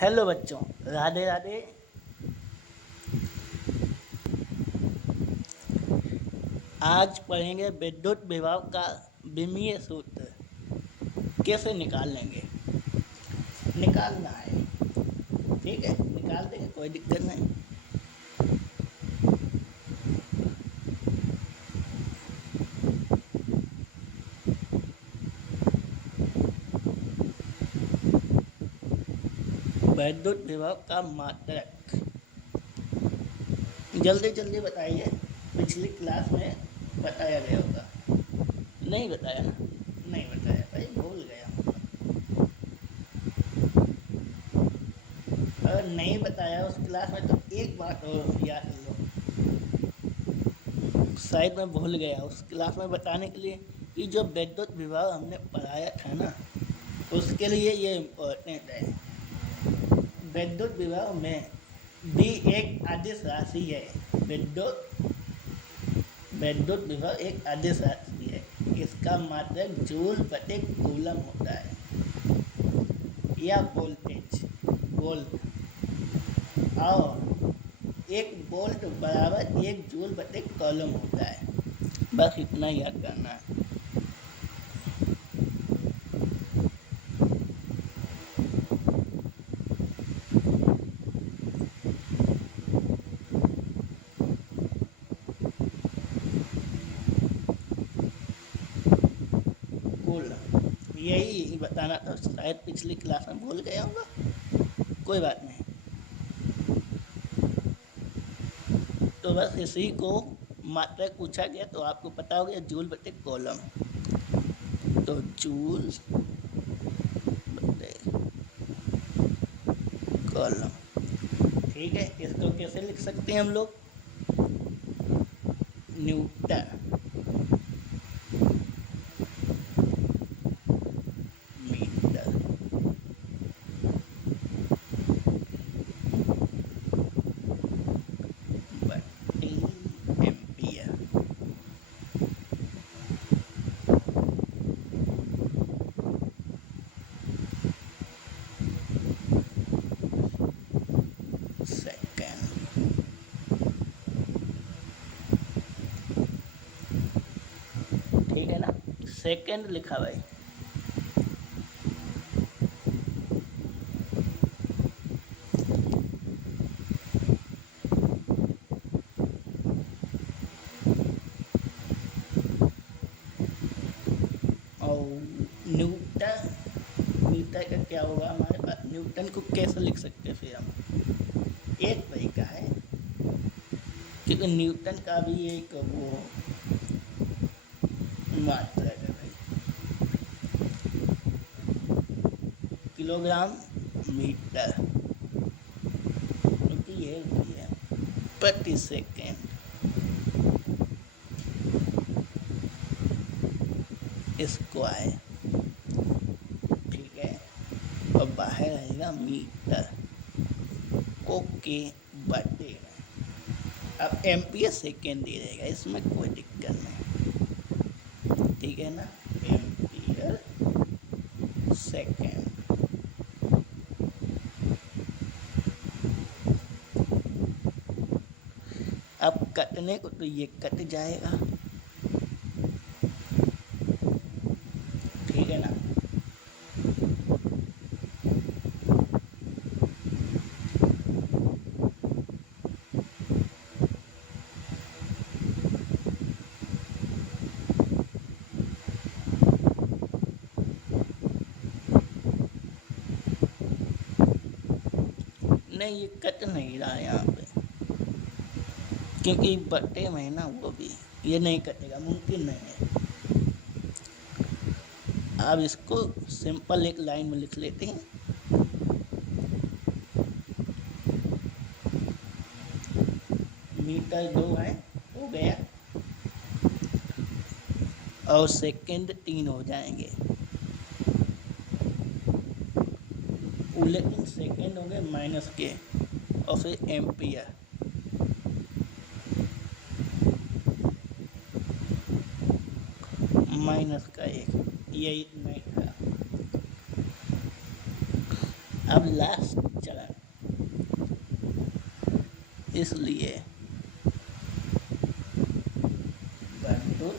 Hello बच्चों, राधे राधे। आज पढ़ेंगे विद्युत विभव का विमीय सूत्र कैसे निकाल लेंगे। निकालना है, ठीक है, निकाल देंगे, कोई दिक्कत नहीं। विद्युत विभव का मात्रक जल्दी जल्दी बताइए। पिछली क्लास में बताया गया होगा। नहीं बताया ना? नहीं बताया भाई, भूल गया। अगर नहीं बताया उस क्लास में तो एक बात और याद कर लो। शायद मैं भूल गया उस क्लास में बताने के लिए कि जो विद्युत विभव हमने पढ़ाया था ना, उसके लिए ये इम्पोर्टेंट है। विद्युत विभव में भी एक अदिश राशि है। विद्युत विभव एक अदिश राशि है। इसका मात्रक जूल प्रति कूलम होता है, या वोल्टेज वोल्ट, और एक वोल्ट बराबर एक जूल प्रति कूलम होता है। बस इतना याद करना है। कूलम यही बताना था, शायद पिछली क्लास में भूल गया होगा, कोई बात नहीं। तो बस इसी को मात्रक पूछा गया तो आपको पता हो गया, जूल बटे कॉलम। तो जूल बटे कॉलम, ठीक है। इसको कैसे लिख सकते हैं हम लोग? न्यूटन मीटर बटे एम्पियर। सेकेंड, ठीक है ना? सेकेंड लिखा भाई। और न्यूटन मीटर का क्या होगा हमारे पास? न्यूटन को कैसे लिख सकते हैं फिर हम? एक तरीका है, क्योंकि न्यूटन का भी एक वो मात्रा है भाई, किलोग्राम मीटर, क्योंकि ये होती है प्रति सेकेंड स्क्वायर, ठीक है। और बाहर आएगा मीटर को के बटे में। अब एम्पियर सेकेंड दे देगा, इसमें कोई दिक्कत नहीं, ठीक है ना? Ampere second. अब कटने को तो ये कट जाएगा, ठीक है ना? नहीं, ये कट नहीं रहा यहाँ पे, क्योंकि बटे में है ना, वो भी ये नहीं कटेगा, मुमकिन नहीं है। अब इसको सिंपल एक लाइन में लिख लेते हैं। मीटर 2 है, हो गया, और सेकेंड 3 हो जाएंगे, लेकिन सेकेंड हो गए माइनस के, और फिर एम्पियर, माइनस का 1, यही नहीं था। अब लास्ट चलन, इसलिए विद्युत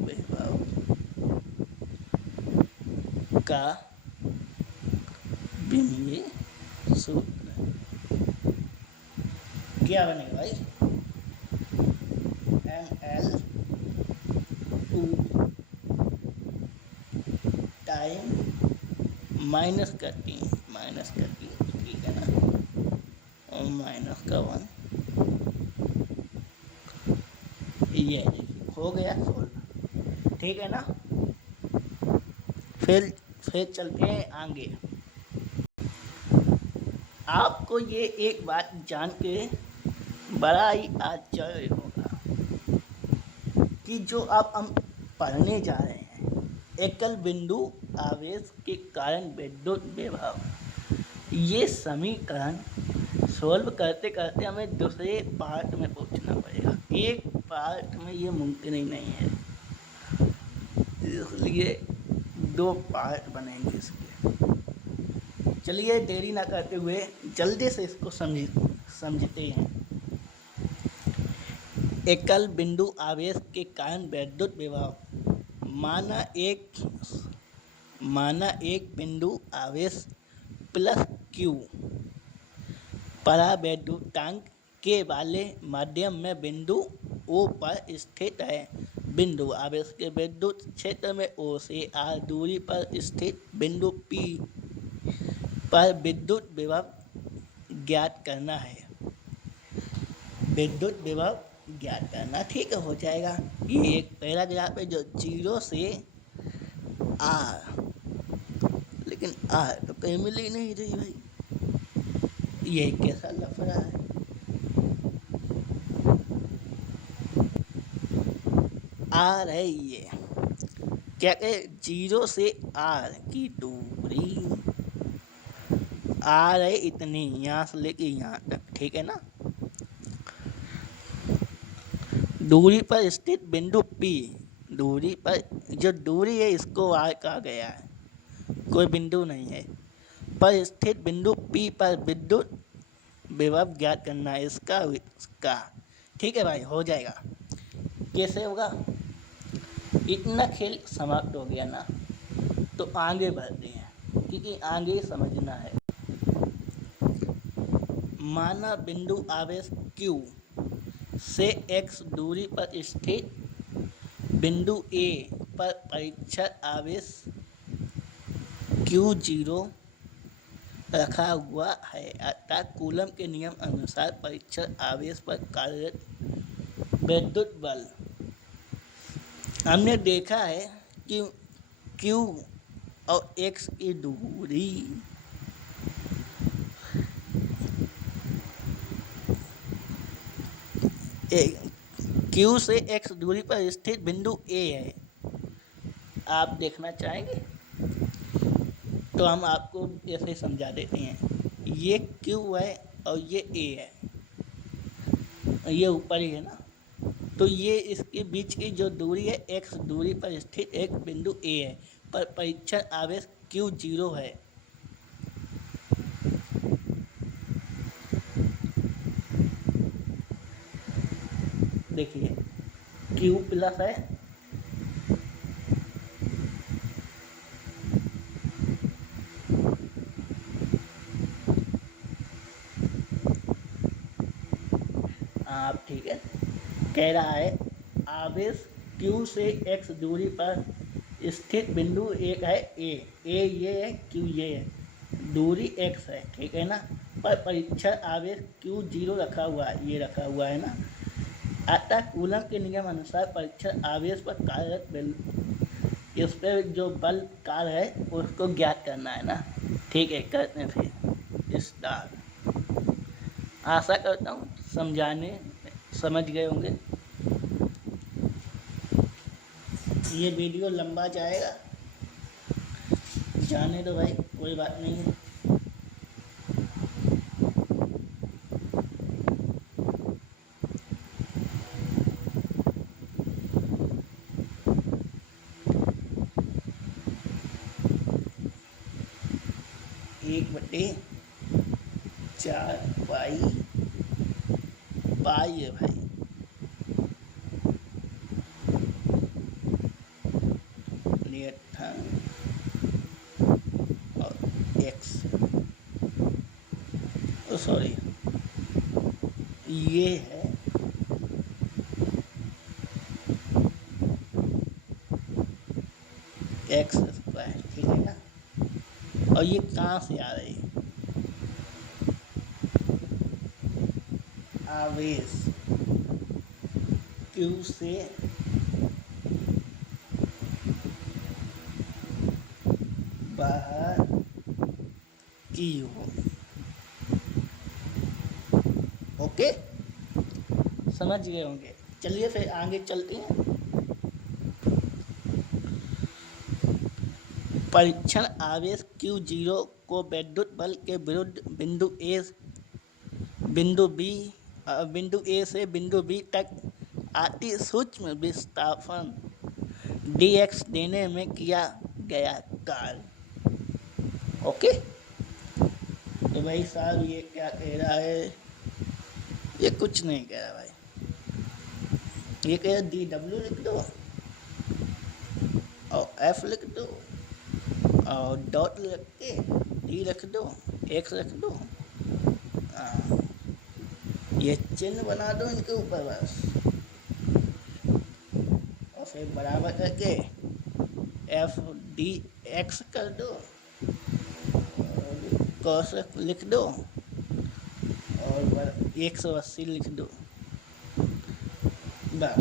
विभव का विमीय सूत्र क्या बनेगा भाई? ml 2 टाइम माइनस करती, ठीक है ना, और माइनस का 1, ये हो गया सोल्व, ठीक है ना। फिर चलते हैं आगे। आपको ये एक बात जान के बड़ा ही आश्चर्य होगा कि जो अब हम पढ़ने जा रहे हैं, एकल बिंदु आवेश के कारण विद्युत विभव, ये समीकरण सॉल्व करते करते हमें दूसरे पार्ट में पहुंचना पड़ेगा। एक पार्ट में ये मुमकिन ही नहीं है, इसलिए 2 पार्ट बनेंगे इसके। चलिए देरी ना करते हुए जल्दी से इसको समझते हैं। एकल बिंदु आवेश के कारण विद्युत विभव, माना एक बिंदु आवेश प्लस Q परावैद्युतांक के वाले माध्यम में बिंदु O पर स्थित है। बिंदु आवेश के विद्युत क्षेत्र में O से R दूरी पर स्थित बिंदु P पर विद्युत विभव ज्ञात करना है। विद्युत विभव ज्ञात करना, ठीक है, हो जाएगा। ये एक पैराग्राफ है जो 0 से R, लेकिन R तो कहीं मिल ही नहीं रही भाई, ये कैसा लफड़ा है। R है ये, क्या कहे, 0 से R की दूरी, R है इतनी, यहाँ से लेके यहाँ तक, ठीक है ना। दूरी पर स्थित बिंदु P, दूरी पर जो दूरी है इसको R कहा गया है, कोई बिंदु नहीं है, पर स्थित बिंदु P पर विद्युत विभव ज्ञात करना है इसका, ठीक है भाई, हो जाएगा। कैसे होगा? इतना खेल समाप्त हो गया ना, तो आगे बढ़ते हैं, क्योंकि आगे समझना है। माना बिंदु आवेश Q से x दूरी पर स्थित बिंदु A पर परीक्षण आवेश Q0 रखा हुआ है, अर्थात कूलम के नियम अनुसार परीक्षण आवेश पर कार्यरत विद्युत बल। हमने देखा है कि Q और x की दूरी Q से x दूरी पर स्थित बिंदु A है। आप देखना चाहेंगे तो हम आपको ऐसे समझा देते हैं। ये Q है और ये A है, ये ऊपर ही है ना, तो ये इसके बीच की जो दूरी है x दूरी पर स्थित एक बिंदु A है, पर परीक्षण आवेश Q0 है। देखिए Q प्लस है, आप ठीक है, कह रहा है आवेश Q से x दूरी पर स्थित बिंदु एक है A ये है, Q ये है, दूरी x है, ठीक है ना, पर परीक्षण आवेश Q0 रखा हुआ है, ये रखा हुआ है ना। अतः कूलम के नियम अनुसार परीक्षण आवेश पर कार्यरत बल, इस पर जो बल कार्य है उसको ज्ञात करना है ना, ठीक है, करते हैं फिर स्टार्ट। आशा करता हूँ समझ गए होंगे। ये वीडियो लंबा जाएगा, जाने दो भाई, कोई बात नहीं है। 1/4 पाई है भाई, नियत था और एक्स, ओ सॉरी, ये है एक्स स्क्वायर, ठीक है ना। और ये कहाँ से आ रही है, आवेश क्यू से बाहर की हो। ओके, समझ गए होंगे। चलिए फिर आगे चलते हैं। परीक्षण आवेश Q0 को विद्युत बल के विरुद्ध बिंदु ए से बिंदु बी तक अति सूक्ष्म विस्थापन dx देने में किया गया कार्य। ओके, तो भाई साहब ये क्या कह रहा है, ये कुछ नहीं कह रहा भाई, ये कह रहा dw लिख दो और f लिख दो और डॉट रख के d रख दो, x रख दो, ये चिन्ह बना दो इनके ऊपर बस, और फिर बराबर करके एफ डी एक्स कर दो, कॉस लिख दो और 180 लिख दो। बस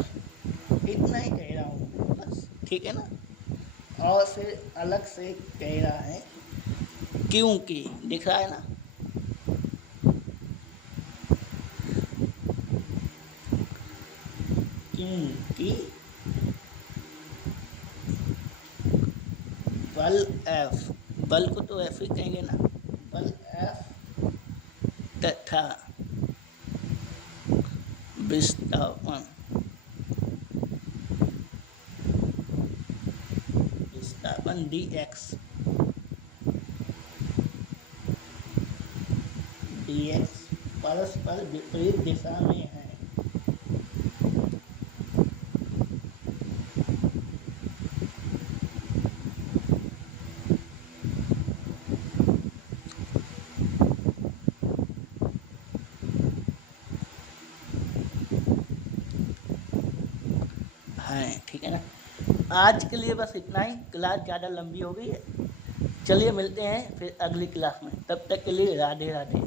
इतना ही कह रहा हूँ बस, ठीक है ना। और फिर अलग से कह रहा है क्योंकि, दिख रहा है ना, क्योंकि बल F, बल को तो F ही कहेंगे ना, बल F तथा विस्थापन dx परस्पर विपरीत दिशा में है। ठीक है ना। आज के लिए बस इतना ही, क्लास ज़्यादा लंबी हो गई है। चलिए मिलते हैं फिर अगली क्लास में, तब तक के लिए राधे राधे।